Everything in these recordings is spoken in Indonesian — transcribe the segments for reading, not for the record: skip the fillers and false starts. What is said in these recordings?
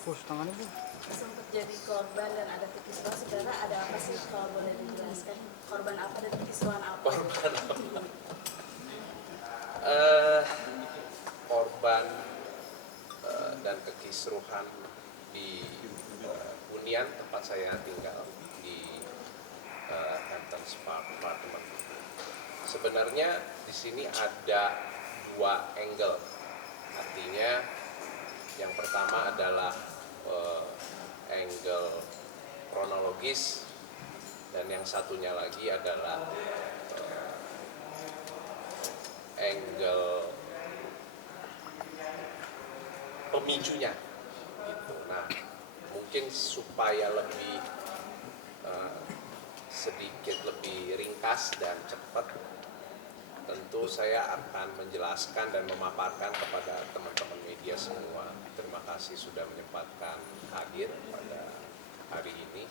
Pus tangannya bu. sempat jadi korban dan ada kekisruhan. Sebenarnya ada apa sih, kalau boleh dijelaskan, korban apa dan kekisruhan apa? Korban apa? Korban dan kekisruhan di hunian tempat saya tinggal di Hampton Park Apartment. Sebenarnya di sini ada dua angle. Artinya yang pertama adalah angle kronologis, dan yang satunya lagi adalah angle pemicunya gitu. Nah, mungkin supaya lebih sedikit lebih ringkas dan cepat, tentu saya akan menjelaskan dan memaparkan kepada teman-teman media semua. Terima kasih sudah menyempatkan hadir pada hari ini.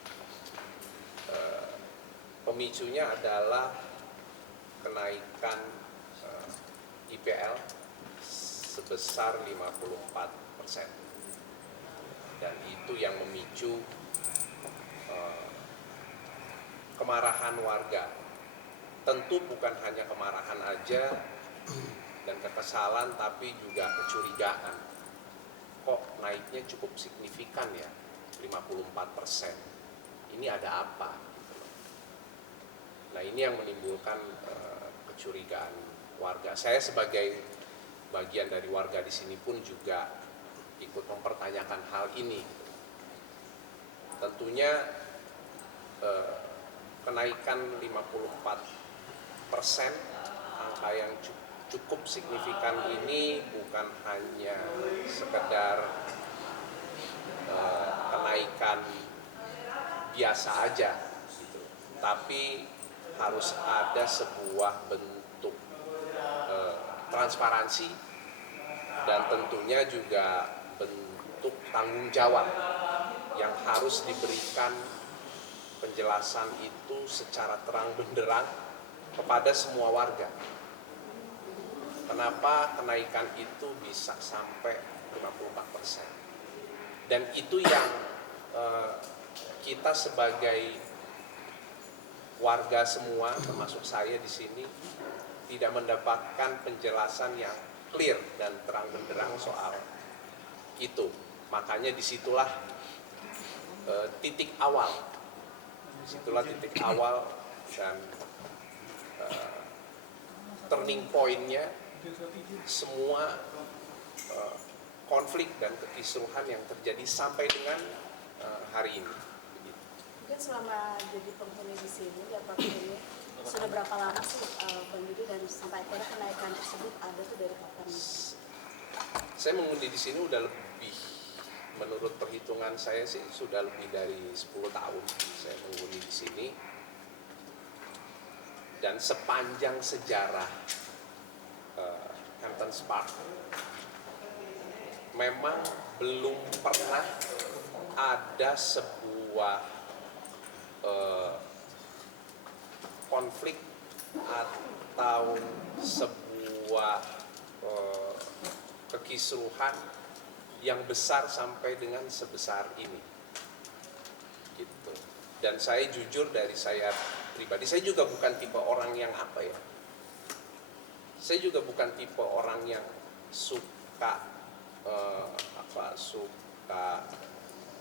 Pemicunya adalah kenaikan IPL sebesar 54%, dan itu yang memicu kemarahan warga. Tentu bukan hanya kemarahan aja dan kekesalan, tapi juga kecurigaan. Kok naiknya cukup signifikan ya, 54%. Ini ada apa? Nah, ini yang menimbulkan kecurigaan warga. Saya sebagai bagian dari warga di sini pun juga ikut mempertanyakan hal ini. Tentunya kenaikan 54%, angka yang cukup signifikan ini bukan hanya sekedar kenaikan biasa aja gitu, tapi harus ada sebuah bentuk transparansi dan tentunya juga bentuk tanggung jawab yang harus diberikan penjelasan itu secara terang benderang kepada semua warga. Kenapa kenaikan itu bisa sampai 54%? Dan itu yang kita sebagai warga semua, termasuk saya di sini, tidak mendapatkan penjelasan yang clear dan terang benderang soal itu. Makanya disitulah titik awal. Disitulah titik awal dan turning point-nya semua konflik dan kekisruhan yang terjadi sampai dengan hari ini. Mungkin selama jadi penghuni di sini, di apartemen ini, sudah berapa lama sih Bang Yudi, dan sampai akhirnya kenaikan tersebut ada tuh dari kapan? Saya mengundi di sini udah lebih, menurut perhitungan saya sih sudah lebih dari 10 tahun saya mengundi di sini. Dan sepanjang sejarah Hampton Park memang belum pernah ada sebuah konflik atau sebuah kekisruhan yang besar sampai dengan sebesar ini gitu. Dan saya jujur, dari saya pribadi, saya juga bukan tipe orang yang saya juga bukan tipe orang yang suka suka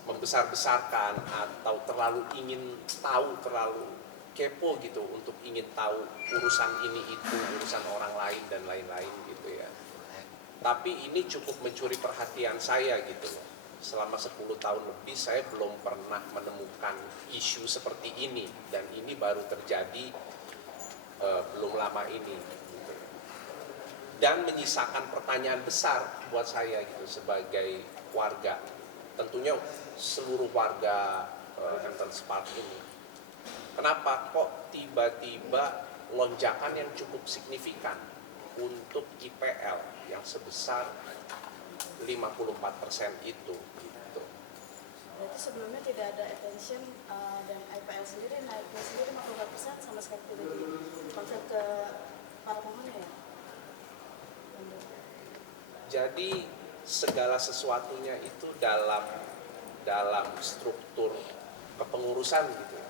membesar-besarkan atau terlalu ingin tahu, terlalu kepo gitu untuk ingin tahu urusan ini itu, urusan orang lain dan lain-lain gitu ya. Tapi ini cukup mencuri perhatian saya gitu loh. Selama 10 tahun lebih saya belum pernah menemukan isu seperti ini, dan ini baru terjadi belum lama ini gitu. Dan menyisakan pertanyaan besar buat saya gitu sebagai warga. Tentunya seluruh warga Hampton Park ini. Kenapa kok tiba-tiba lonjakan yang cukup signifikan untuk IPL yang sebesar 54% itu gitu. Berarti sebelumnya tidak ada attention, dan IPL sendiri naiknya sendiri 54% sama sekali tidak dikonfirm ke para penghuni ya? Jadi segala sesuatunya itu dalam dalam struktur kepengurusan gitu ya.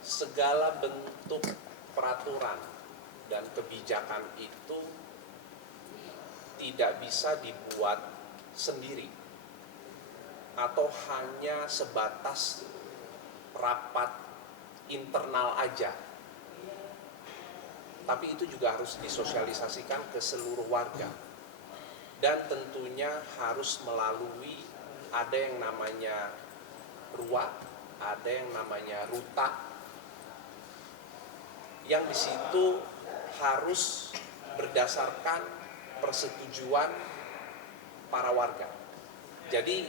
Segala bentuk peraturan dan kebijakan itu tidak bisa dibuat sendiri atau hanya sebatas rapat internal aja. Tapi itu juga harus disosialisasikan ke seluruh warga. Dan tentunya harus melalui ada yang namanya RUA, ada yang namanya RUTA, yang di situ harus berdasarkan persetujuan para warga. Jadi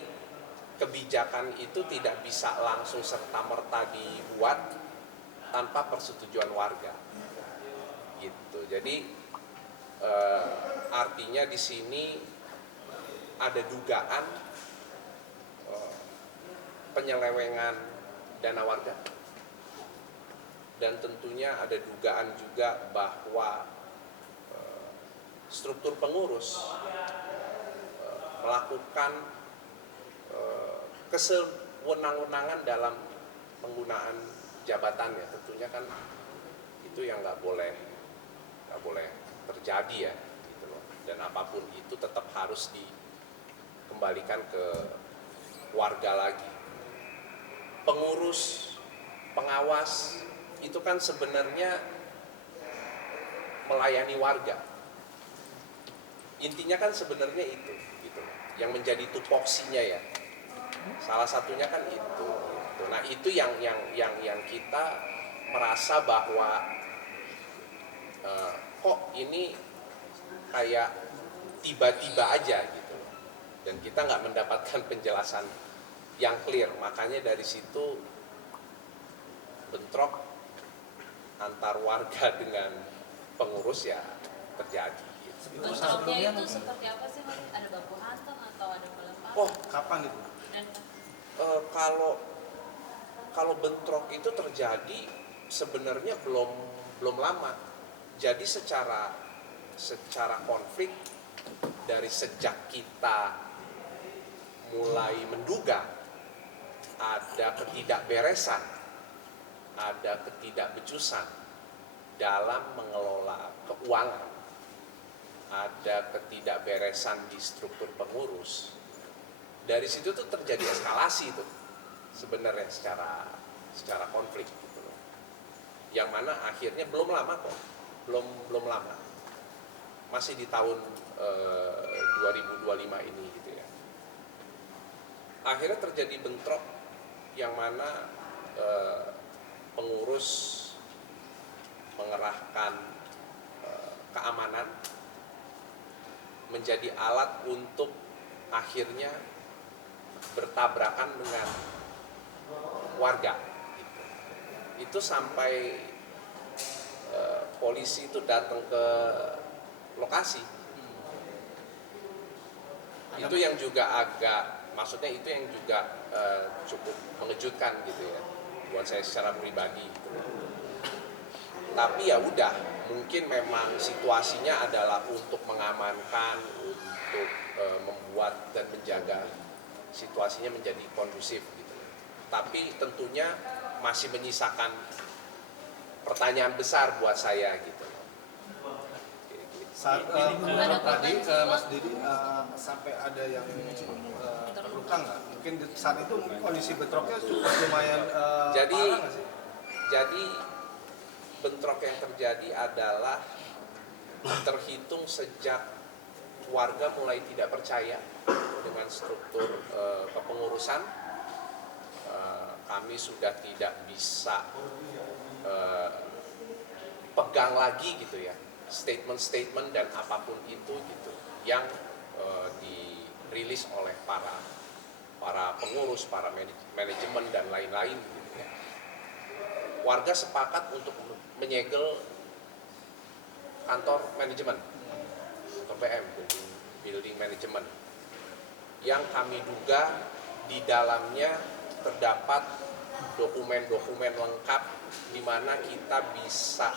kebijakan itu tidak bisa langsung serta-merta dibuat tanpa persetujuan warga. Gitu. Jadi artinya di sini ada dugaan penyelewengan dana warga, dan tentunya ada dugaan juga bahwa struktur pengurus melakukan kesewenang-wenangan dalam penggunaan jabatannya. Tentunya kan itu yang nggak boleh terjadi ya, gitu loh. Dan apapun itu tetap harus dikembalikan ke warga lagi. Pengurus, pengawas itu kan sebenarnya melayani warga. Intinya kan sebenarnya itu, gitu. Yang menjadi tupoksinya ya. Salah satunya kan itu. Gitu. Nah itu yang kita merasa bahwa kok ini kayak tiba-tiba aja gitu. Dan kita nggak mendapatkan penjelasan yang clear. Makanya dari situ bentrok antar warga dengan pengurus ya terjadi. Bentroknya itu seperti apa sih, Mas? Ada baku hantam atau ada pelemparan? Oh, kapan itu? Dan kalau bentrok itu terjadi sebenarnya belum lama. Jadi secara konflik dari sejak kita mulai menduga ada ketidakberesan, ada ketidakbecusan dalam mengelola keuangan, ada ketidakberesan di struktur pengurus. Dari situ tuh terjadi eskalasi itu sebenarnya secara konflik gitu loh. Yang mana akhirnya belum lama kok, belum lama, masih di tahun 2025 ini gitu ya. Akhirnya terjadi bentrok yang mana pengurus mengerahkan keamanan menjadi alat untuk akhirnya bertabrakan dengan warga. Itu sampai polisi itu datang ke lokasi. Itu yang juga maksudnya itu yang juga cukup mengejutkan gitu ya, buat saya secara pribadi. Gitu. Tapi ya udah, mungkin memang situasinya adalah untuk mengamankan, untuk membuat dan menjaga situasinya menjadi kondusif gitu. Tapi tentunya masih menyisakan pertanyaan besar buat saya gitu. Saat menurut tadi Mas Didi sampai ada yang terluka nggak? Mungkin saat itu kondisi bentroknya cukup lumayan parah nggak sih? Jadi bentrok yang terjadi adalah terhitung sejak warga mulai tidak percaya dengan struktur kepengurusan. Kami sudah tidak bisa pegang lagi gitu ya statement-statement dan apapun itu gitu yang dirilis oleh para pengurus, para manajemen dan lain-lain gitu ya. Warga sepakat untuk menyegel kantor manajemen, kantor BM, building manajemen, yang kami duga di dalamnya terdapat dokumen-dokumen lengkap di mana kita bisa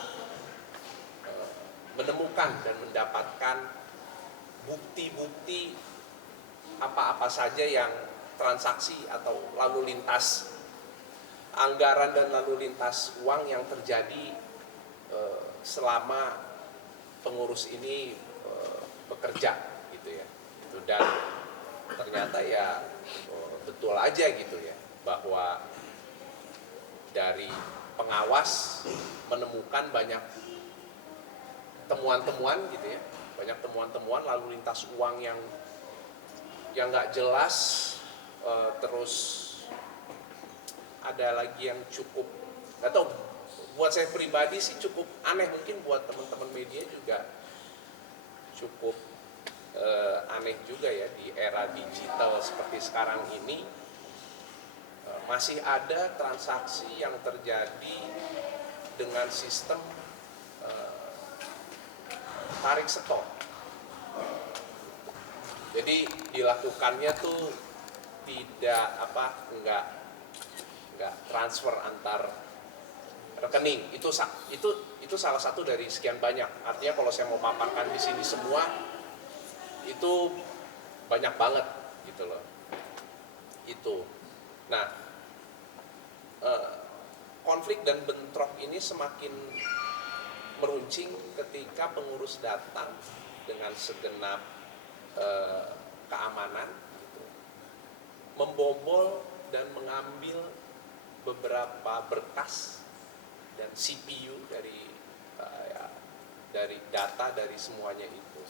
menemukan dan mendapatkan bukti-bukti apa-apa saja yang transaksi atau lalu lintas anggaran dan lalu lintas uang yang terjadi selama pengurus ini bekerja gitu ya. Dan ternyata ya betul aja gitu ya, bahwa dari pengawas menemukan banyak temuan-temuan gitu ya, banyak temuan-temuan lalu lintas uang yang nggak jelas, terus ada lagi yang cukup, atau buat saya pribadi sih cukup aneh, mungkin buat teman-teman media juga cukup aneh juga ya, di era digital seperti sekarang ini masih ada transaksi yang terjadi dengan sistem tarik setor. Jadi dilakukannya tuh tidak enggak transfer antar rekening. Itu salah satu dari sekian banyak. Artinya kalau saya mau paparkan di sini semua itu banyak banget gitu loh. Itu. Nah, konflik dan bentrok ini semakin meruncing ketika pengurus datang dengan segenap keamanan gitu, membobol dan mengambil beberapa berkas dan CPU dari data dari semuanya itu.